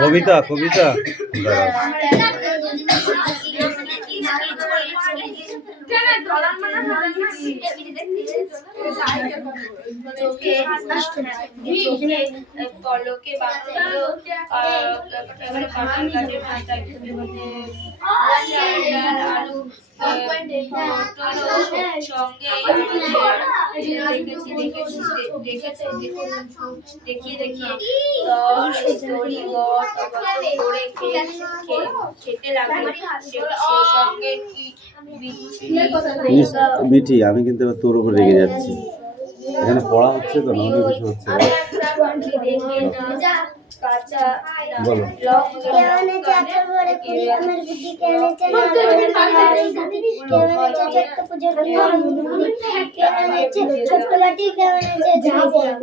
কবিতা কবিতা পলকে বাঁধলো আলু সঙ্গে খেতে লাগলো সঙ্গে কি মিঠি, আমি কিন্তু তোর উপর রেগে যাচ্ছি। এখানে পড়া হচ্ছে তো, অন্য কিছু হচ্ছে। বলো।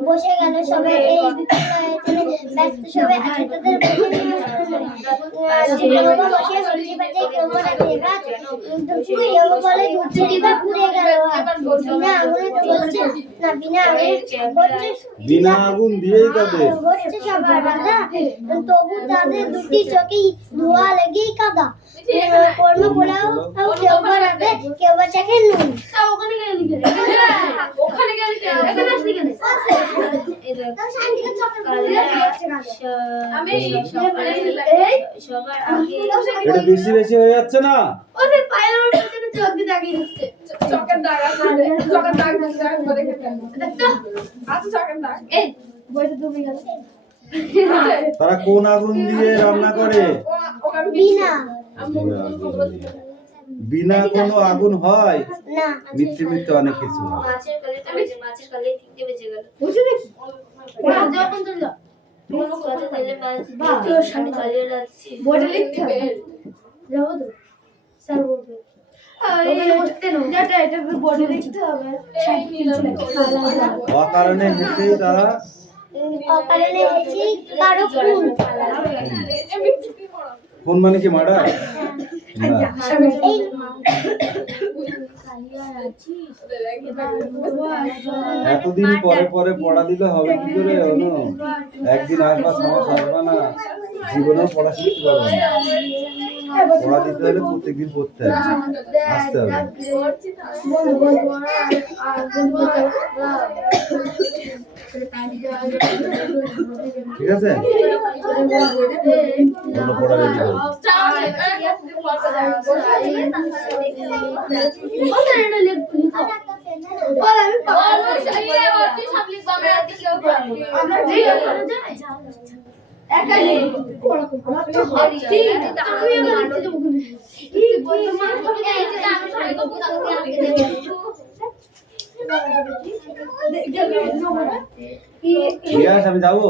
বসে গেল সবাই বিনা আগুন দিয়েই তাদের তবু তাদের দুটি চোখে ধোয়া লেগেই কাদা। কর্ম বলেও কেউ বা রাতে কেউ বা চাকে নুন। এটা বেশি বেশি হয়ে যাচ্ছে না? তারা কোন আগুন দিয়ে রান্না করে? বিনা কোনো আগুন হয় না, মিথ্যে মিথ্যে অনেক কিছু হয়। অকারণে হেসেই তারা খুন মানে কি মার্ডার? এতদিন পরে পরে পড়া দিলে হবে কি করে? একদিন আসবা, সমাজ আসবা না, জীবনেও পড়া শিখতে পারবে না। পড়া দিতে হলে প্রত্যেকদিন পড়তে হবে, আসতে হবে। ঠিক আছে, পড়া রেডি করো। আমি যাবো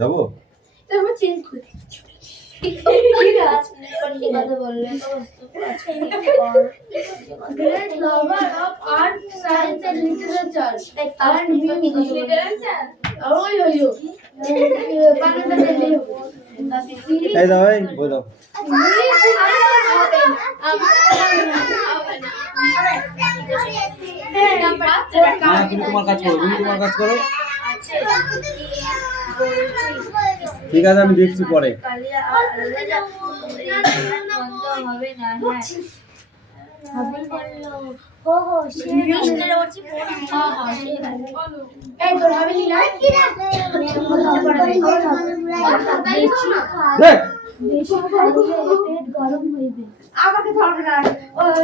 যাবো এই দাও, এই বই দাও। তুমি তোমার কাজ করো, তুমি তোমার কাজ করো। ঠিক আছে, আমি দেখছি পরে।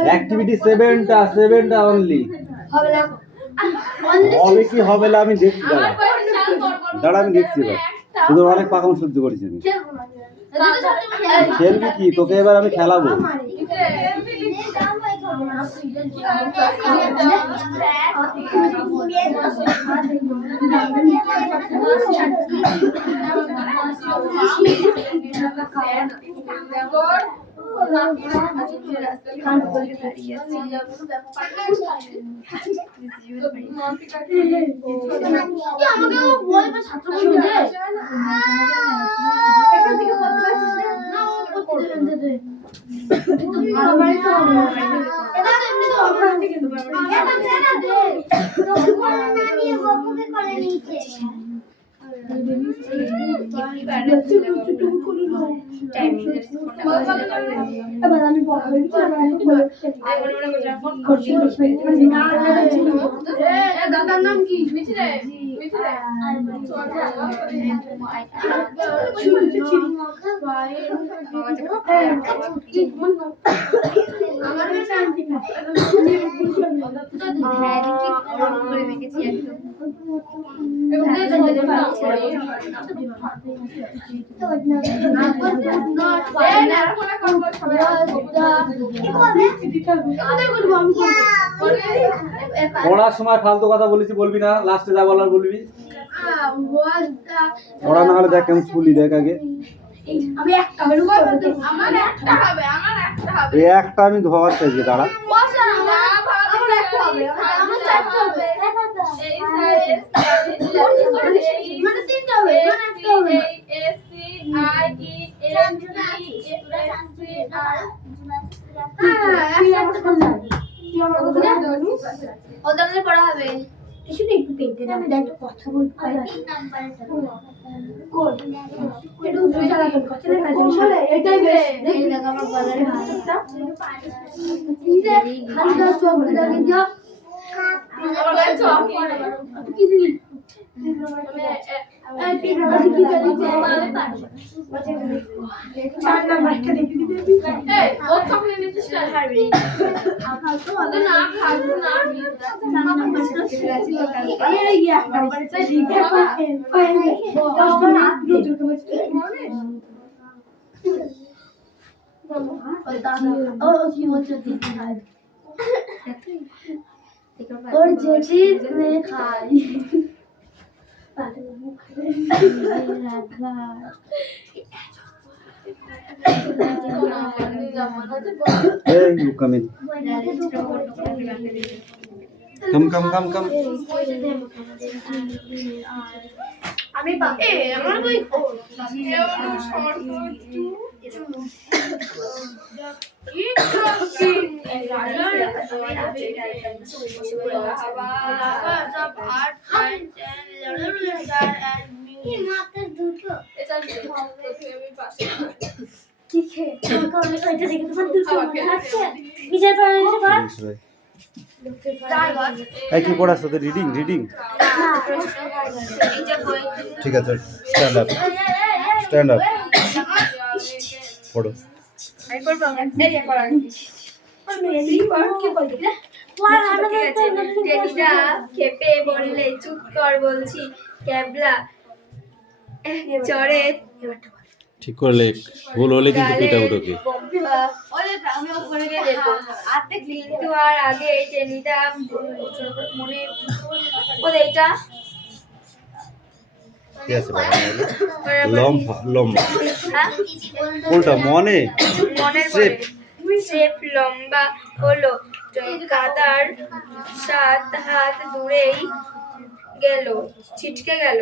অ্যাক্টিভিটি 7টা অনলি হবে কি হবে না আমি দেখছি। দাঁড়া আমি দেখছি। তোদের অনেক পাকাম সহ্য করেছি আমি। খেলবি কি? তোকে এবার আমি খেলাবো। দাদার নাম কি? পড়ার সময় ফালতু কথা বলেছি বলবি না, লাস্টে যা বলার বলবি। পড়া না হলে দেখ কেমন ছুলি, দেখ আগে। আমি একটা হবে, আমার একটা হবে, আমার একটা হবে। এই একটা আমি ধোয়ার চাইছি, দাঁড়া। আমার একটা হবে, আমার চারটা হবে। মানে তিনটা হবে, মানে একটা হবে না। ওদের পড়া হবে। কিছু নেই, একটু পেটে আমি একটা কথা বলতে পারি। কোন এটা উঠে চলা কোন কথা না জানি এটাই বেশ। এই দেখো আমার গলার হাতটা কি রে হালকা চোখ দাগে দিও। ওরা চোখ কি দিবি এই তিন নম্বর কি চলি চার নাম্বারটা দেখে দিবি। এই ও চোখ নিয়ে নিচ্ছিস না হারবি। আমার তো আগে না খাবো না। চার নাম্বারটা আরে এই এক নাম্বারটা লিখে কষ্ট না দুটো কে বলছিস মনে ও কি হচ্ছে দিদি ভাই और जो चीज मैं खाई Hey, you come in. Come. আমি পাবে আমার বই এই কি পড়াছ তোদের? রিডিং ঠিক আছে, স্ট্যান্ড আপ পড়ো। খেপে বললে চুপ কর বলছি ক্যাবলা চড়ে ঠিক করে লেখ, ভুল হলে কিন্তু পিটাবো তোকে। কিন্তু আর আগে টেনিদা মনে এইটা ঠিক আছে, লম্বা কোনটা মনে মনের স্রেফ লম্বা হলো কাদার 7 হাত দূরেই গেল, ছিটকে গেল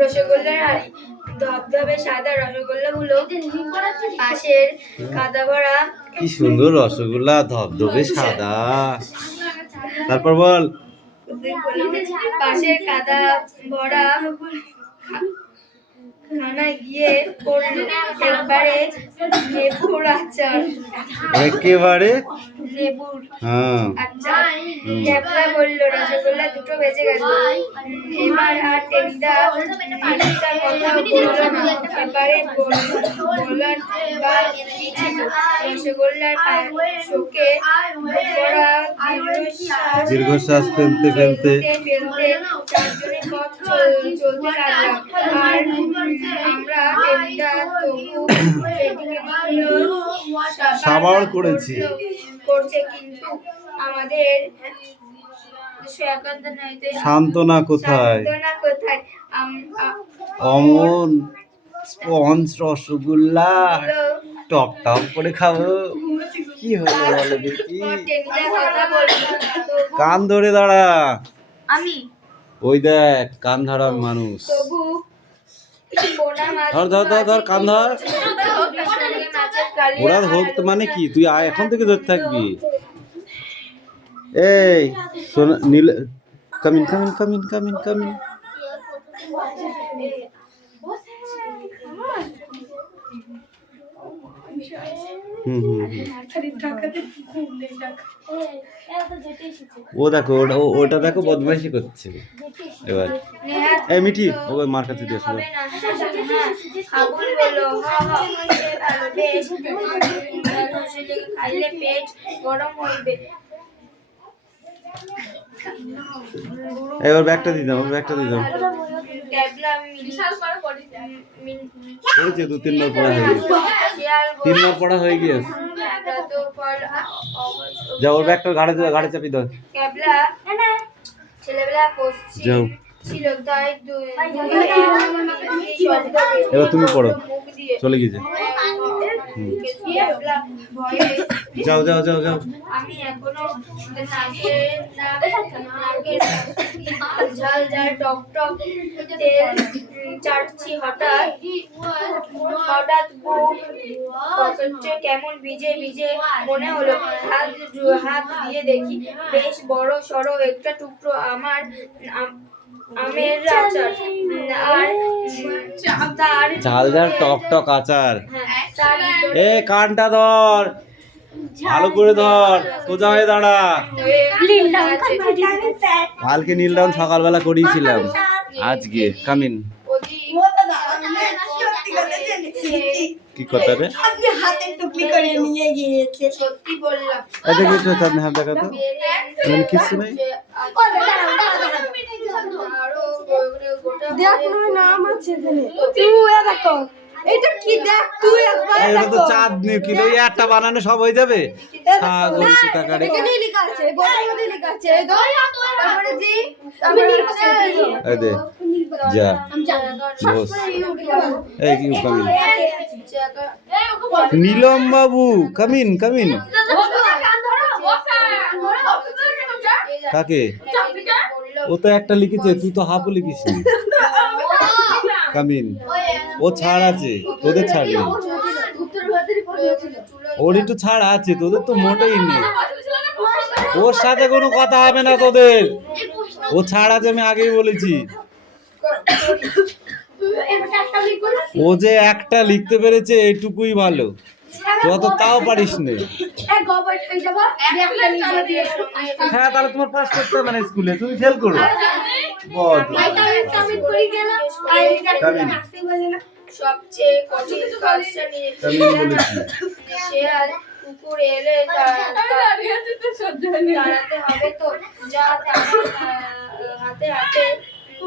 রসগোল্লার হাড়ি। ধবধবে সাদা রসগোল্লাগুলো পাশের কাদা ভরা। কি সুন্দর রসগোল্লা, ধবধবে সাদা। তারপর বল। পাশের কাদা ভরা খানায় গিয়ে পড়লো একবারে লেবুর আচার। একেবারে লেবুর হ্যাঁ আচার। ক্যাবলা বলল রসগোল্লা দুটো বেজে গেল, এবার আর টেনিদা কথা বলল না। এবারে বলার বা কি ছিল? রসগোল্লার শোকে ভরা দীর্ঘশ্বাস ফেলতে চারজনের পথ চলতে লাগলাম। আর আমরা টেনিদা তবু সাবাড় করছে, কিন্তু আমাদের সান্ত্বনা কোথায়? অমন স্পঞ্জ রসগোল্লা টপ করে খাবো। কি হলো বলো দেখি? কান ধরে দাঁড়া। আমি ওই দেখ কান ধরা মানুষ। ধর কান ধর। ওরা হোক তো মানে কি, তুই আয় এখন থেকে ধরে থাকবি। এই শোন Neel, come in come in come in come in come in. হুম হুম হুম। ও দেখো ওটা দেখো বদমাইশি করছে এবার। এই মিঠি ও মার কাছে দিয়ে আসবে। আবুল বলল বেশ খাইলে পেট গরম হইবে। এবার ব্যাগটা দিয়ে দাও, ব্যাগটা দিয়ে দাও। ক্যাবলা পড়েছে 2-3 বার পড়া হয়ে গেছে, 3 বার পড়া হয়ে গিয়েছে। যাও ওর ব্যাগটা ঘাড়ে চাপি দাও। ক্যাবলা ছেলেবেলা পশ্চিম যাও ছিল তাই এবার তুমি পড়ো, চলে গিয়েছে। যাও যাও যাও যাও। আমি এখনো ঝাল ঝাল টক টক তেল চাটছি, হঠাৎ পকেটে কেমন ভিজে ভিজে মনে হলো। হাত দিয়ে দেখি বেশ বড় সড়ো একটা টুকরো আমের আচার, আর তার ঝাল ঝাল টক টক আচার। তার এ কানটা ধর, ভালো করে ধর, সোজা হয়ে দাঁড়া। কালকে নীল ডাউন সকালবেলা করিয়েছিলাম, আজকে কামিন। কি কথা রে? সত্যি বললাম, এটা কি তো চাঁদনি হাত দেখা তো মানে কিছু নেই। এটা কি দেখ তুই একবার এটা তো চাঁদনি কিলো, একটা বানানো সব হয়ে যাবে। ছাগল কোথাকারে। এখানে লেখা আছে, বইয়ের মধ্যে লেখা আছে। তারপরে জি আমি নির্বাচন এই দে যা বস। এই কি কামিন, নীলম বাবু কামিন কামিন। কাকে? ও তো একটা লিখেছে, তুই তো হাফও লিখিস। কামিন ও ছাড় আছে, তোদের ছাড় নেই। ওর একটু ছাড় আছে, তোদের তো মোটেই নেই। ওর সাথে কোনো কথা হবে না তোদের, ও ছাড় আছে, আমি আগেই বলেছি। ও যে একটা লিখতে পেরেছে এটুকুই ভালো, তোরা তো তাও পারিস নে। হ্যাঁ তাহলে তোমার পাস করতে হবে না স্কুলে, তুমি ফেল করো। সবচেয়ে কঠিন কাজটা নিয়ে শেয়াল কুকুর এলে দাঁড়াতে হবে তো, যা হাতে হাতে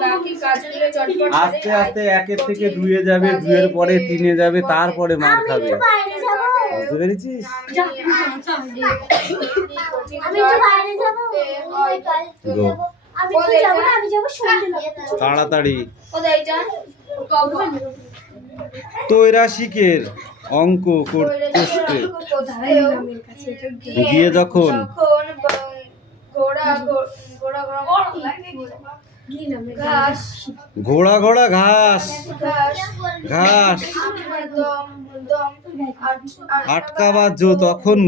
বাকি কাজগুলো চটপট আস্তে আস্তে 1-এর থেকে 2-এ যাবে, 2-এর পরে 3-এ যাবে, তারপরে মার খাবে। বুঝতে পেরেছিস? তাড়াতাড়ি ত্রৈরাশিকের অঙ্ক করতে গিয়ে যখন ঘোড়া ঘোড়া ঘাস ঘাস আটকাবাজ, তখন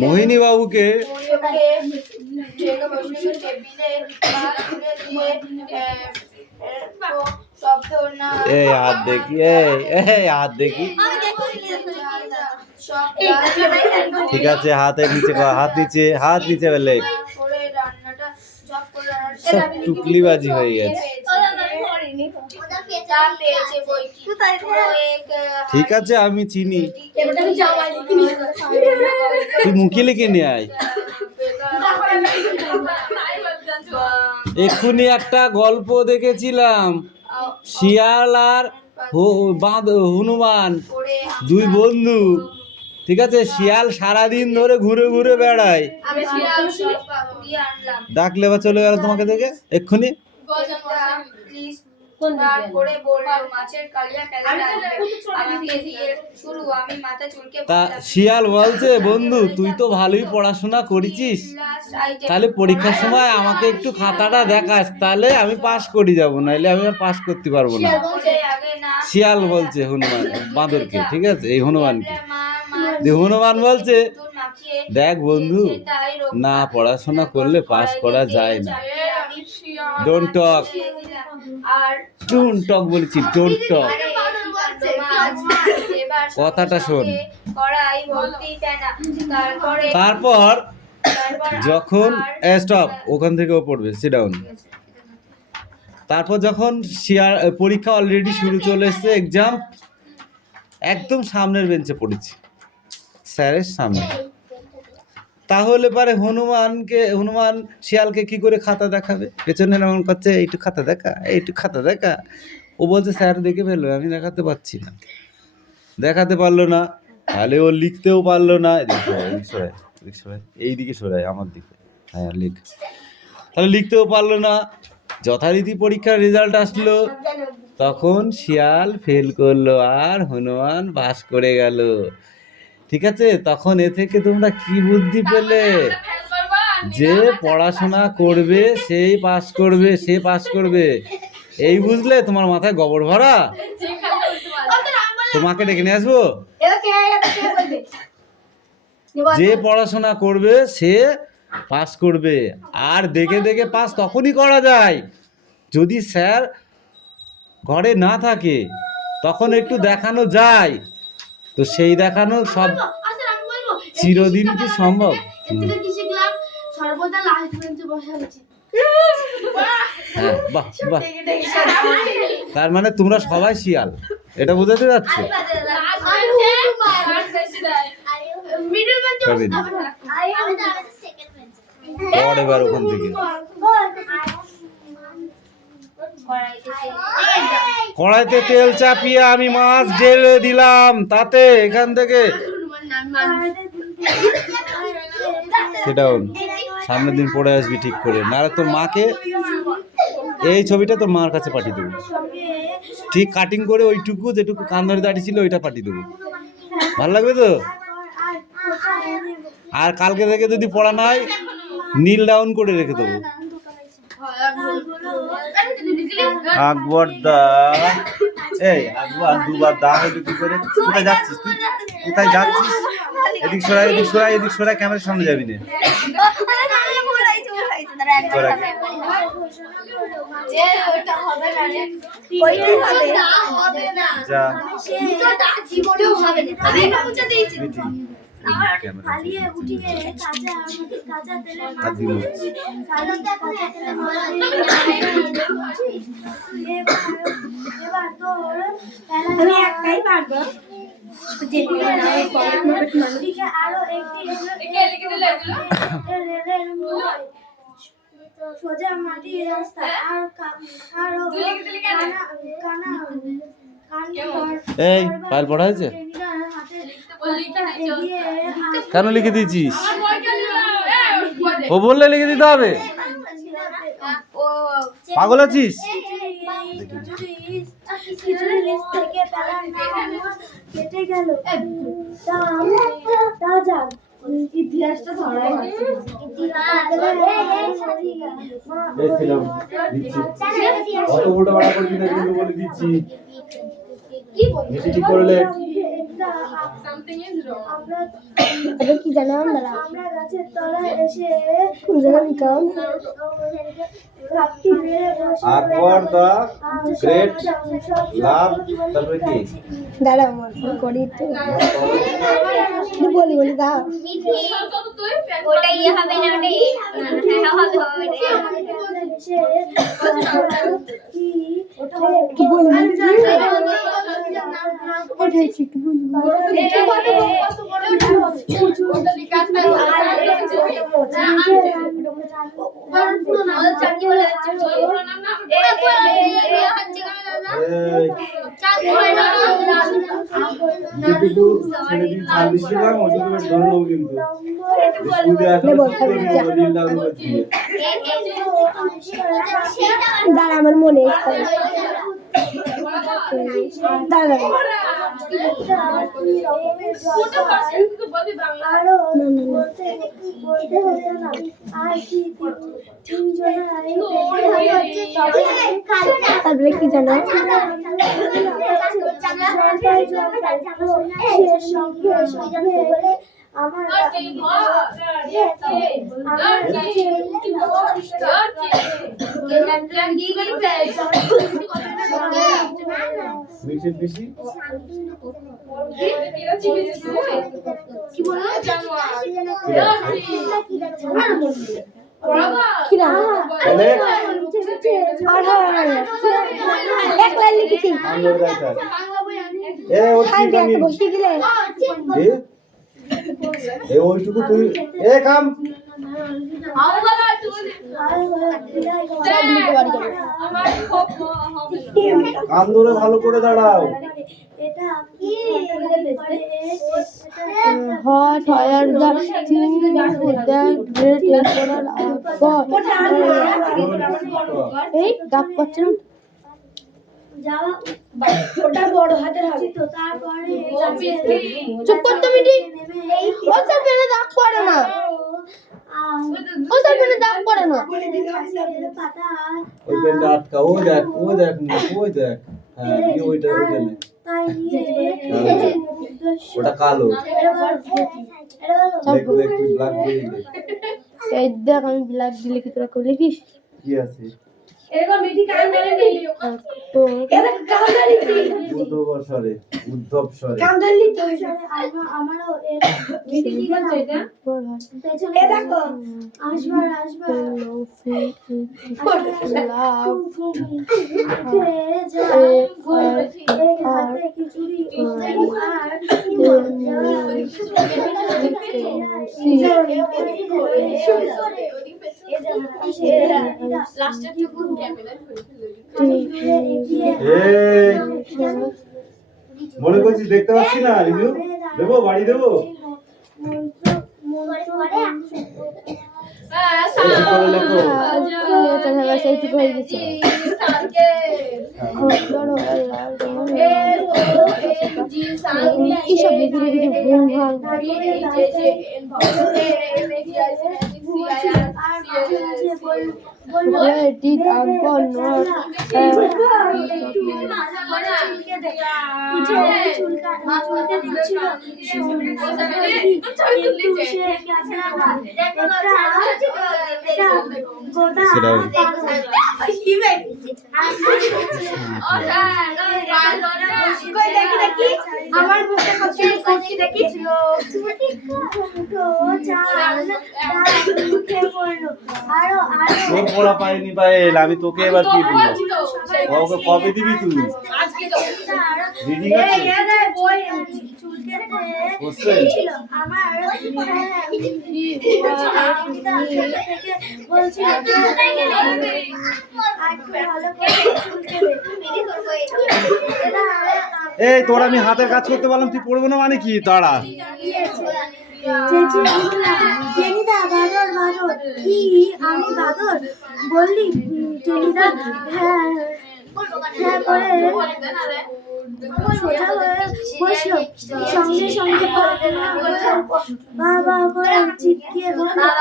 মোহিনী বাবুকে এই হাত দেখি, এই হাত দেখি। ঠিক আছে, হাতের নিচে হাত নিচে, হাত নিচে বেলে সব টুকলিবাজি হয়ে গেছে। ঠিক আছে আমি চিনি, তুই মুখে লিখে নিয়ে আয়। এক্ষুনি একটা গল্প দেখেছিলাম, শিয়াল আর হনুমান, দুই বন্ধু। ঠিক আছে, শিয়াল সারাদিন ধরে ঘুরে ঘুরে বেড়ায়, ডাকলে বা চলে গেল তোমাকে দেখে এক্ষুনি। তারপরে বললো মাছের কালিয়া ফেলে রাখবে আমাকে দিয়ে শুরু আমি মাথা চুলকে তা শিয়াল বলছে, বন্ধু তুই তো ভালোই পড়াশোনা করেছিস, তাহলে পরীক্ষার সময় আমাকে একটু খাতাটা দেখাস, তাহলে আমি পাস করে যাব, নাইলে আমি আর পাস করতে পারবো না। শিয়াল বলছে হনুমান বাঁদরকে, ঠিক আছে, এই হনুমানকে। হনুমান বলছে, দেখ বন্ধু, না পড়াশোনা করলে পাস করা যায় না। ডোন্ট টক, ডোন্ট টক বলেছি, ডোন্ট টক। কথাটা শোন। তারপর যখন স্টপ, ওখান থেকে ও পড়বে, সিট ডাউন। তারপর যখন পরীক্ষা অলরেডি শুরু চলে এসছে, এক্সাম একদম সামনের বেঞ্চে পড়েছি, স্যারের সামনে। তাহলে পারে হনুমান শিয়ালকে কি করে খাতা দেখাবে? পেছনে এমন করছে, এইটু খাতা দেখা, এইটু খাতা দেখা। ও বলছে স্যার দেখে ফেলবে, আমি দেখাতে পারছি না। দেখাতে পারলো না, তাহলে ও লিখতেও পারলো না। এইদিকে সরাই, আমার দিকে, হ্যাঁ লিখ। তাহলে লিখতেও পারলো না। যথারীতি পরীক্ষার রেজাল্ট আসলো, তখন শিয়াল ফেল করলো আর হনুমান পাস করে গেল। ঠিক আছে, তখন এ থেকে তোমরা কি বুদ্ধি পেলে? যে পড়াশোনা করবে সেই পাস করবে, সে পাস করবে, এই বুঝলে? তোমার মাথায় গোবর ভরা? তোমাকে ডেকে নিয়ে আসবো? যে পড়াশোনা করবে সে পাস করবে। আর দেখে দেখে পাস তখনই করা যায় যদি স্যার ঘরে না থাকে, তখন একটু দেখানো যায়। তো সেই দেখানো সব চিরদিন কি সম্ভব? হ্যাঁ, বাহ বাহ। তার মানে তোমরা সবাই শিয়াল, এটা বোঝাতে যাচ্ছে? এবার ওখান থেকে কড়াইতে তেল চাপিয়ে আমি মাছ ঢেলে দিলাম, তাতে এখান থেকে সেটাও সামনের দিন পড়ে আসবি ঠিক করে, নাহলে তোর মাকে এই ছবিটা তোর মার কাছে পাঠিয়ে দেবো, ঠিক কাটিং করে ওইটুকু যেটুকু কান ধরে দাঁড়িয়ে ছিল ওইটা পাঠিয়ে দেবো। ভালো লাগবে তো? আর কালকে থেকে যদি পড়া নাই, নীল ডাউন করে রেখে দেবো। আকবর দা, এই আকবর দুবার দা হইলো কি করে? কোথায় যাচ্ছিস তুই? কোথায় যাচ্ছিস? এদিক সরাই, এদিক সরাই, এদিক সরাই, ক্যামেরার সামনে যাবি না। আমি একটাই পারবো। আরো সোজা মাটির রাস্তা আর এই ফাইল পড়া হয়েছে? কেন লিখে দিয়েছিস? ও বললে লিখে দিতে হবে? পাগল আছিস? কেটে গেল ইতিহাসটা ধরাই কি জানো আমরা গাছের তলায় এসে আকবর দা গ্রেট লাভ, তারপরে কি দাঁড়া আমার করি তো বলি দাও ওটা ইয়ে হবে না, ওটা কি বলি ওঠাইছি কি বলি দাঁড়া আমার মনে দাঁড়া আরো বলতে হতো না আর কি তারপরে কি জানো আমার মিষ্টির পিসি এক লাইন লিখেছি আঙ্গুর গাইতা এ ওর কি জানি বসে গেলে এ ওইটুকু তুই এ কাম কান ধরে ভালো করে দাঁড়াও hot higher the thing that great electoral এই ডাক করছেন ওটা বড় হাতের হবে তো তারপরে চুপ করতে মিটি ও স্যার পেনে দাগ পড়ে না ও স্যার পেনে দাগ পড়ে না ওই পেনটা আটকা ও দেখ ওই দেখ হ্যাঁ এই ওইটা নে ওটা কালো দেখ তুই ব্ল্যাক দিয়ে দে এই দেখ আমি ব্ল্যাক দিলে কি তোরা কই লিখিস কি আছে এরকম মিটি কান ধরে নেই তো এটা কান ধরে উদ্ধব স্বরে কান ধরে তো আমারও মিটি কি করছে এটা পেছনে এ দেখো আসবার এই মনে করছিস দেখতে পাচ্ছি না রিজু দেবো বাড়ি দেবো সেইটুকু হয়ে গেছে কিসব দেখি দেখি ঘুম ভাঙ did uncle not আমার বুকে কষ্ট করছি দেখি তোর পড়া পাইনি পাইল আমি তোকে এবার কি দিব ওকে কবে দিবি তুই রিডিং আছে কোশ্চেন এই তোর আমি হাতের কাজ করতে বললাম তুই পড়বো না মানে কি তাড়া টেনিদা বাদর কি আমি বাদর বললি টেনিদা হ্যাঁ হ্যাঁ করে সোজা হয়ে বসলো সঙ্গে সঙ্গে বাবা করে চিৎকিয়ে বাবা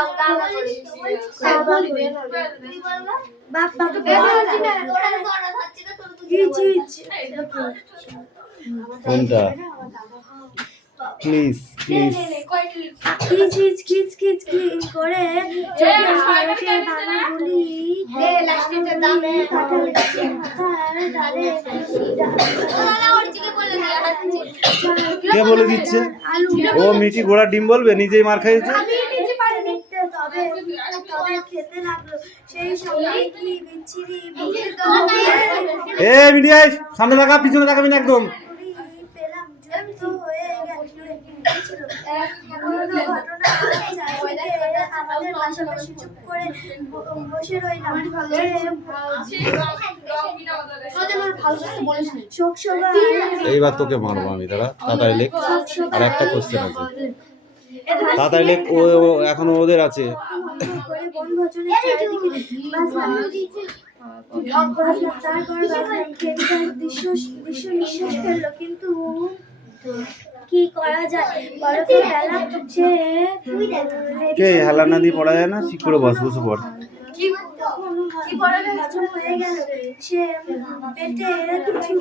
কোনটা প্লিজ প্লিজ কিচ করে চোখে বাবা বলি কে বলে দিচ্ছে ও মিটি ঘোড়ার ডিম বলবে নিজেই মার খাইছে এ মিডিয়া সামনে তাকা পিছনে তাকাবি না একদম আমাদের পাশাপাশি চুপ করে বসে রইলাম এইবার তোকে মারবো আমি দাঁড়া তাড়াতাড়ি লেখ আর একটা কোশ্চেন আছে তাড়াতাড়ি লেখ ও এখনো ওদের আছে তারপর দৃশ্য নিঃশ্বাস ফেললো, কিন্তু কি করা যায়? বলো তো বেলা, সে কে হেলা না দিয়ে পড়া যায় না? ঠিক করে বসে পড়। কি হজম হয়ে গেল, সে পেটে কিছু